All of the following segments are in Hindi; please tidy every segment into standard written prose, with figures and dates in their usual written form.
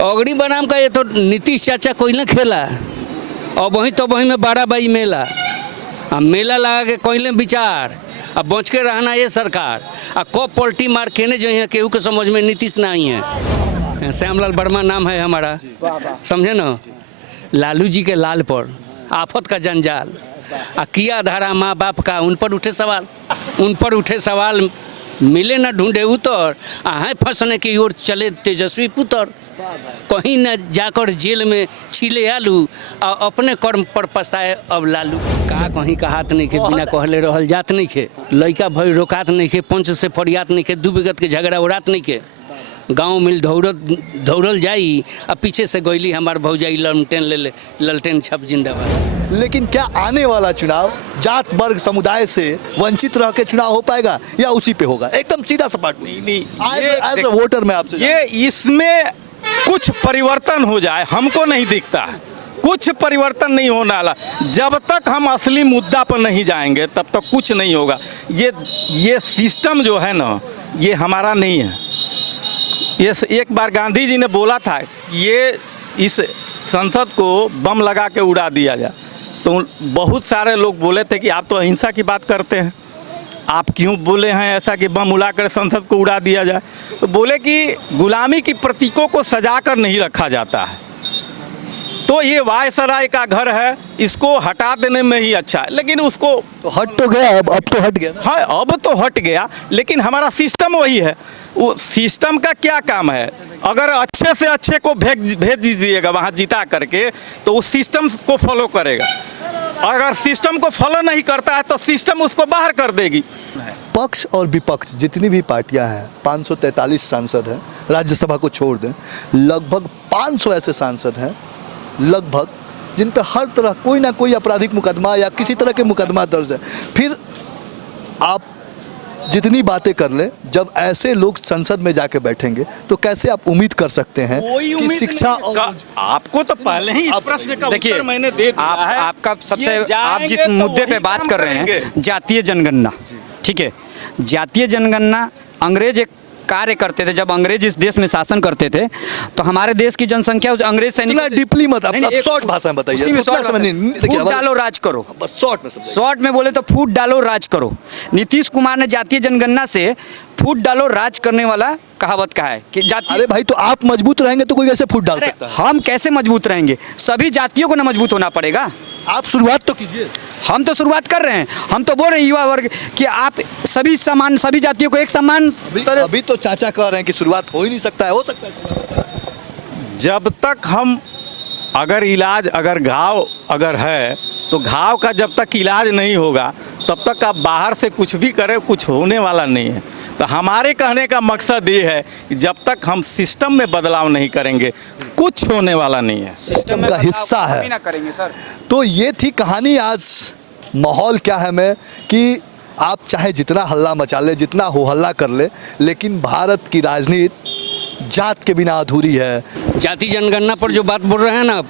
अगड़ी बनाम का ये तो नीतीश चाचा कोई ना खेला और वहीं तो वहीं में 12 बाई मेला अब मेला लगा के कोई विचार अब बच के रहना ये सरकार अब कब पलटी मार केने जो है केहू के समझ में नीतीश ना आई है। श्यामलाल वर्मा नाम है हमारा, समझे ना, लालू जी के लाल पर आफत का जंजाल आ किया धारा माँ बाप का उन पर उठे सवाल मिले न ढूंढे उतर आहे फंसने की ओर चले तेजस्वी पुत्र कहीं न जाकर जेल में छीले आलू और अपने कर्म पर पछताए अब लालू का कहीं का हाथ नहीं के बिना कहले रहल जात नहीं के लड़का भई रोकात नहीं के पंच से फरियात नहीं के दू विगत के झगड़ा उड़ात नहीं के गाँव मिल दौड़ल जाई और पीछे से गोइली हमार भौजाई ललटेन छप जिंदाबाद। लेकिन क्या आने वाला चुनाव जात वर्ग समुदाय से वंचित रह के चुनाव हो पाएगा या उसी पे होगा? एकदम सीधा सपाट नहीं, एज अ वोटर में आपसे ये इसमें कुछ परिवर्तन हो जाए हमको नहीं दिखता, कुछ परिवर्तन नहीं होने वाला। जब तक हम असली मुद्दा पर नहीं जाएंगे तब तक कुछ नहीं होगा। ये सिस्टम जो है ना ये हमारा नहीं है। ये एक बार गांधी जी ने बोला था ये इस संसद को बम लगा के उड़ा दिया जाए, तो बहुत सारे लोग बोले थे कि आप तो अहिंसा की बात करते हैं, आप क्यों बोले हैं ऐसा कि बम उड़ाकर संसद को उड़ा दिया जाए? तो बोले कि गुलामी की प्रतीकों को सजा कर नहीं रखा जाता है, तो ये वायसराय का घर है, इसको हटा देने में ही अच्छा है। लेकिन उसको तो हट तो गया, अब तो हट गया। हाँ अब तो हट गया, लेकिन हमारा सिस्टम वही है। वो सिस्टम का क्या काम है? अगर अच्छे से अच्छे को भेज दीजिएगा वहाँ जिता करके तो उस सिस्टम को फॉलो करेगा। अगर सिस्टम को फॉलो नहीं करता है तो सिस्टम उसको बाहर कर देगी। पक्ष और विपक्ष जितनी भी पार्टियां हैं, 543 सांसद हैं, राज्यसभा को छोड़ दें, लगभग 500 ऐसे सांसद हैं लगभग जिन पे हर तरह कोई ना कोई आपराधिक मुकदमा या किसी तरह के मुकदमा दर्ज है। फिर आप जितनी बातें कर ले, जब ऐसे लोग संसद में जाके बैठेंगे तो कैसे आप उम्मीद कर सकते हैं कि शिक्षा और आपको तो पहले ही इस प्रश्न का उत्तर मैंने दे दिया है। आपका सबसे आप जिस मुद्दे पे बात कर रहे हैं जातीय जनगणना, ठीक है, जातीय जनगणना अंग्रेज एक कार्य करते थे। जब अंग्रेज इस देश में शासन करते थे तो हमारे देश की जनसंख्या उस अंग्रेज सैनिक डीपली मत आप शॉर्ट भाषा में बताइए। फूट डालो राज करो, बस शॉर्ट में बोले तो फूट डालो राज करो। नीतीश कुमार ने जातीय जनगणना से फूट डालो राज करने वाला कहावत कहा है कि जाति। अरे भाई तो आप मजबूत रहेंगे तो कोई कैसे फूट डाल सकता है? हम कैसे मजबूत रहेंगे? सभी जातियों को ना मजबूत होना पड़ेगा। आप शुरुआत तो कीजिए। हम तो शुरुआत कर रहे हैं, हम तो बोल रहे हैं युवा वर्ग कि आप सभी समान, सभी जातियों को एक समान। अभी तो चाचा कह रहे हैं कि शुरुआत हो ही नहीं सकता है। हो सकता है जब तक हम अगर घाव अगर है तो घाव का जब तक इलाज नहीं होगा तब तक आप बाहर से कुछ भी करें कुछ होने वाला नहीं है। तो हमारे कहने का मकसद ये है कि जब तक हम सिस्टम में बदलाव नहीं करेंगे कुछ होने वाला नहीं है। सिस्टम का हिस्सा है ना करेंगे सर। तो ये थी कहानी। आज माहौल क्या है मैं कि आप चाहे जितना हल्ला मचा ले, जितना हो हल्ला कर ले, लेकिन भारत की राजनीति जात के बिना अधूरी है। जाति जनगणना पर जो बात बोल रहे हैं ना आप,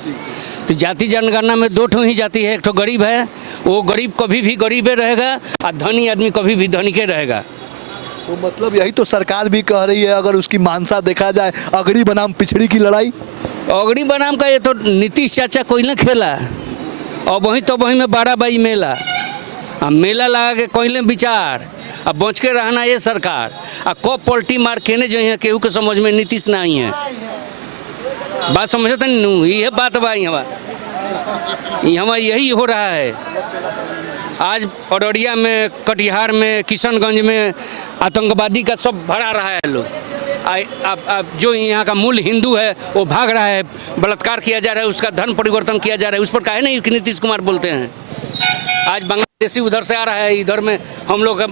तो जाति जनगणना में 2 ठो ही जाति है। एक ठो गरीब है, वो गरीब कभी भी गरीबे रहेगा और धनी आदमी कभी भी धनी के रहेगा। तो मतलब यही तो सरकार भी कह रही है। अगर उसकी मानसा देखा जाए, अगड़ी बनाम पिछड़ी की लड़ाई, अगड़ी बनाम का ये तो नीतीश चाचा कोई ना खेला और वहीं तो वहीं में 12 बाई मेला अब मेला लगा के कोई विचार अब बच के रहना ये सरकार अब कब पलटी मार केने जो है केहू के समझ में नीतीश ना आई है। बात समझते नहीं, ये बात बा यहाँ यही हो रहा है। आज अररिया में, कटिहार में, किशनगंज में आतंकवादी का सब भरा रहा है लोग। अब जो यहाँ का मूल हिंदू है वो भाग रहा है, बलात्कार किया जा रहा है, उसका धर्म परिवर्तन किया जा रहा है। उस पर काहे नहीं कि नीतीश कुमार बोलते हैं? आज बांग्लादेशी उधर से आ रहा है, इधर में हम लोग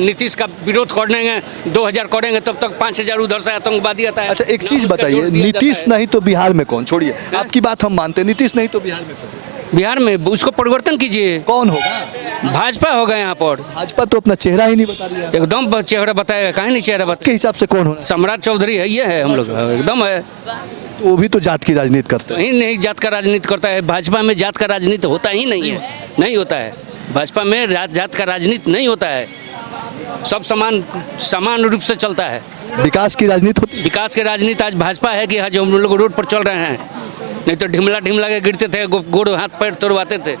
नीतीश का विरोध करेंगे, 2000 करेंगे, तब तक 5000 उधर से आतंकवादी आता है। अच्छा एक चीज़ बताइए, नीतीश नहीं तो बिहार में कौन? छोड़िए आपकी बात हम मानते हैं, नीतीश नहीं तो बिहार में कौन? बिहार में उसको परिवर्तन कीजिए। कौन होगा? भाजपा होगा यहाँ पर। भाजपा तो अपना चेहरा ही नहीं बता रही है। एकदम चेहरा बताएगा, काहे नहीं चेहरा बताएगा? के हिसाब से कौन होना? सम्राट चौधरी है, ये है हम लोग एकदम है। तो वो भी तो जात की राजनीति करते हैं। कहीं नहीं जात का राजनीति करता है। भाजपा में जात का राजनीति होता ही नहीं है, नहीं होता है। भाजपा में जात का राजनीति नहीं होता है, सब समान रूप से चलता है। विकास की राजनीति होती है। विकास की राजनीति आज भाजपा है कि आज हम लोग रोड पर चल रहे हैं, नहीं तो ढिमला ढिमला के गिरते थे, गोड़ हाथ पैर तोड़वाते थे।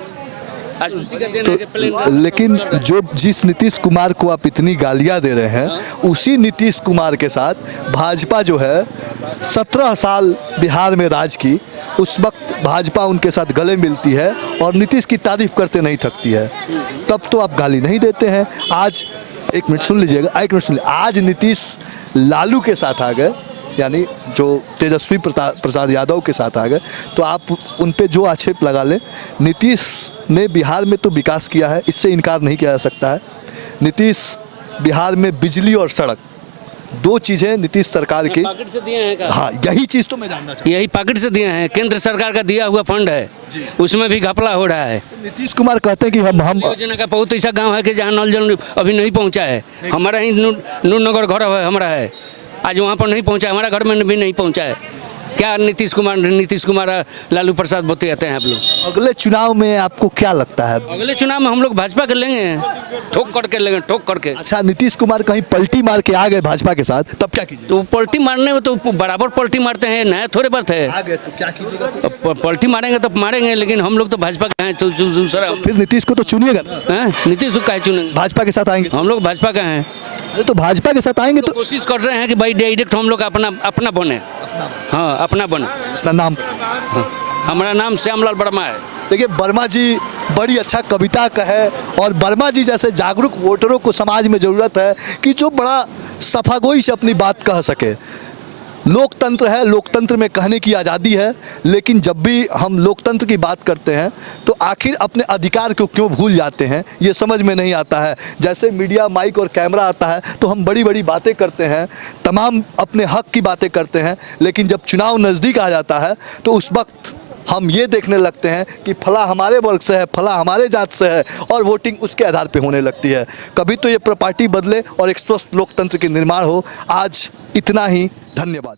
आज उसी का दिन है कि प्लेन लेकिन जो जिस नीतीश कुमार को आप इतनी गालियां दे रहे हैं, उसी नीतीश कुमार के साथ भाजपा जो है 17 साल बिहार में राज की, उस वक्त भाजपा उनके साथ गले मिलती है और नीतीश की तारीफ करते नहीं थकती है। तब तो आप गाली नहीं देते हैं। आज एक मिनट सुन लीजिएगा, एक मिनट सुन लीजिए। आज नीतीश लालू के साथ आ गए, यानी जो तेजस्वी प्रसाद यादव के साथ आ गए, तो आप उन पे जो आक्षेप लगा लें, नीतीश ने बिहार में तो विकास किया है, इससे इनकार नहीं किया जा सकता है। नीतीश बिहार में बिजली और सड़क, दो चीज़ें नीतीश सरकार की, पॉकेट से दिए हैं का? हाँ यही चीज़ तो मैं जानना चाहता यही पॉकेट से दिए हैं, केंद्र सरकार का दिया हुआ फंड है, उसमें भी घपला हो रहा है। हूं। नीतीश कुमार कहते हैं कि हम योजना का बहुत ऐसा गांव है कि जहाँ नल जल अभी नहीं पहुंचा है। हमारा ही नूरनगर घर है, हमारा है, आज वहाँ पर नहीं पहुंचा, हमारा घर में भी नहीं पहुंचा है। क्या नीतीश कुमार लालू प्रसाद बतियाते हैं आप लोग? अगले चुनाव में आपको क्या लगता है? अगले चुनाव में हम लोग भाजपा कर लेंगे, ठोक करके लेंगे, ठोक करके। अच्छा, नीतीश कुमार कहीं पलटी मार के आ गए भाजपा के साथ, तब क्या कीजिए? तो पलटी मारने में तो बराबर पलटी मारते हैं, नया थोड़े बात है। आ गए तो क्या कीजिएगा? पलटी मारेंगे तो मारेंगे, लेकिन हम लोग तो भाजपा के हैं, तो दूसरा फिर नीतीश को तो चुनिएगा ना। हैं? नीतीश को काहे चुनेंगे? भाजपा के साथ आएंगे? हम लोग भाजपा का हैं, अरे तो भाजपा के साथ आएंगे तो तो कोशिश कर रहे हैं कि भाई डायरेक्ट हम लोग अपना बने। हाँ, अपना बने। अपना नाम। हमारा नाम श्यामलाल वर्मा है। देखिए, वर्मा जी बड़ी अच्छा कविता का है, और वर्मा जी जैसे जागरूक वोटरों को समाज में ज़रूरत है कि जो बड़ा सफागोई से अपनी बात कह सके। लोकतंत्र है, लोकतंत्र में कहने की आज़ादी है, लेकिन जब भी हम लोकतंत्र की बात करते हैं तो आखिर अपने अधिकार को क्यों भूल जाते हैं, ये समझ में नहीं आता है। जैसे मीडिया, माइक और कैमरा आता है तो हम बड़ी बड़ी बातें करते हैं, तमाम अपने हक की बातें करते हैं, लेकिन जब चुनाव नज़दीक आ जाता है तो उस वक्त हम ये देखने लगते हैं कि फला हमारे वर्ग से है, फला हमारे जात से है, और वोटिंग उसके आधार पे होने लगती है। कभी तो ये प्रॉपर्टी बदले और एक स्वस्थ लोकतंत्र के निर्माण हो। आज इतना ही, धन्यवाद।